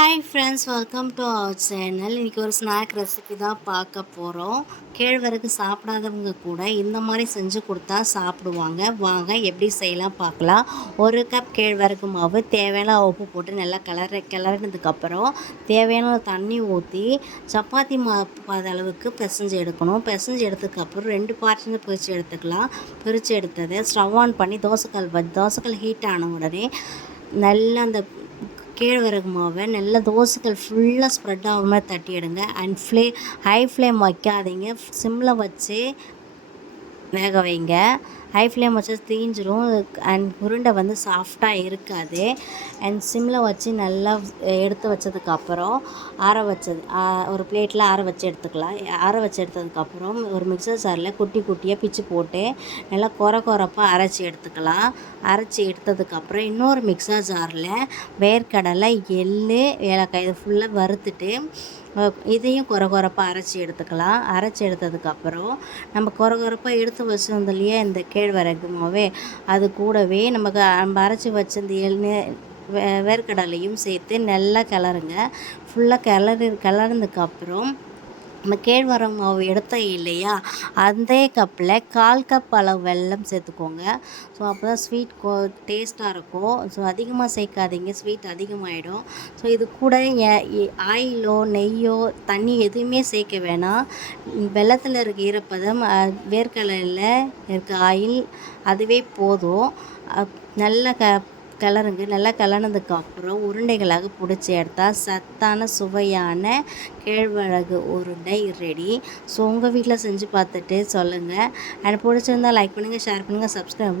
Hi friends welcome to our channel இன்றைக்கி ஒரு snack recipe தான் பார்க்க போகிறோம் கேழ்வரகு சாப்பிடாதவங்க கூட இந்த மாதிரி செஞ்சு கொடுத்தா சாப்பிடுவாங்க. வாங்க எப்படி செய்யலாம் பார்க்கலாம். ஒரு கப் கேழ்வரகு மாவு தேவையான உப்பு போட்டு நல்லா கிளற கிளறினதுக்கப்புறம் தேவையான தண்ணி ஊற்றி சப்பாத்தி மாவு அளவுக்கு பிசைஞ்சு எடுக்கணும். பிசைஞ்சு எடுத்ததுக்கப்புறம் ரெண்டு பார்ட்ஸுங்க பிரித்து எடுத்துக்கலாம். பிரித்து எடுத்ததை ஸ்டவ் ஆன் பண்ணி தோசைக்கல் வச்சு தோசைக்கல் ஹீட் ஆன உடனே நல்லா அந்த கேழ்வரகு மாவை நல்லா தோசைகள் ஃபுல்லாக ஸ்ப்ரெட் ஆகாமல் தட்டி எடுங்க. அண்ட் ஃப்ளே ஹை ஃப்ளேம் வைக்காதீங்க. சிம்மில் வச்சு வேக வைங்க. ஹை ஃப்ளேம் வச்சு தீஞ்சிரும் அண்ட் உருண்டை வந்து சாஃப்டாக இருக்காது. அண்ட் சிம்மில் வச்சு நல்லா எடுத்து வச்சதுக்கப்புறம் ஆற வச்சது ஒரு பிளேட்டில் ஆற வச்சு எடுத்துக்கலாம். ஆற வச்சு எடுத்ததுக்கப்புறம் ஒரு மிக்சர் சாரில் குட்டி குட்டியாக பிச்சு போட்டு நல்லா குறை குறைப்பாக அரைச்சி எடுத்துக்கலாம். அரைச்சி எடுத்ததுக்கப்புறம் இன்னொரு மிக்சர் ஜாரில் வேர்க்கடலை எள் ஏலக்காய் இது ஃபுல்லாக வறுத்துட்டு இதையும் குறை குறைப்பாக அரைச்சி எடுத்துக்கலாம். அரைச்சி எடுத்ததுக்கப்புறம் நம்ம குறை குறைப்பாக எடுத்து வச்சுருந்தோம் இல்லையா இந்த கேழ்வரகு அது கூடவே நமக்கு நம்ம அரைச்சி வச்சிருந்த வே வேர்க்கடலையும் சேர்த்து நல்லா கிளறுங்க. ஃபுல்லாக கிளறி கிளறுனதுக்கப்புறம் நம்ம கேழ்வரம் மாவு எடுத்தோம் இல்லையா? அந்த கப்பில் கால் கப் அளவு வெல்லம் சேர்த்துக்கோங்க. ஸோ அப்போ தான் ஸ்வீட் கோ டேஸ்ட்டாக இருக்கும். ஸோ அதிகமாக சேர்க்காதீங்க. ஸ்வீட் அதிகமாகிடும் ஸோ இது கூட ஆயிலோ நெய்யோ தண்ணி எதுவுமே சேர்க்க வேணாம். வெள்ளத்தில் இருக்க ஈரப்பதம் வேர்க்கடலையில் இருக்க ஆயில் அதுவே போதும். நல்ல க கிளறுங்க. நல்லா கிளறினதுக்கப்புறம் உருண்டைகளாக பிடிச்சி எடுத்தால் சத்தான சுவையான கேழ்வரகு உருண்டை ரெடி ஸோ உங்கள் வீட்டில் செஞ்சு பார்த்துட்டு சொல்லுங்கள் எனக்கு பிடிச்சிருந்தால் லைக் பண்ணுங்கள் ஷேர் பண்ணுங்கள் சப்ஸ்கிரைப்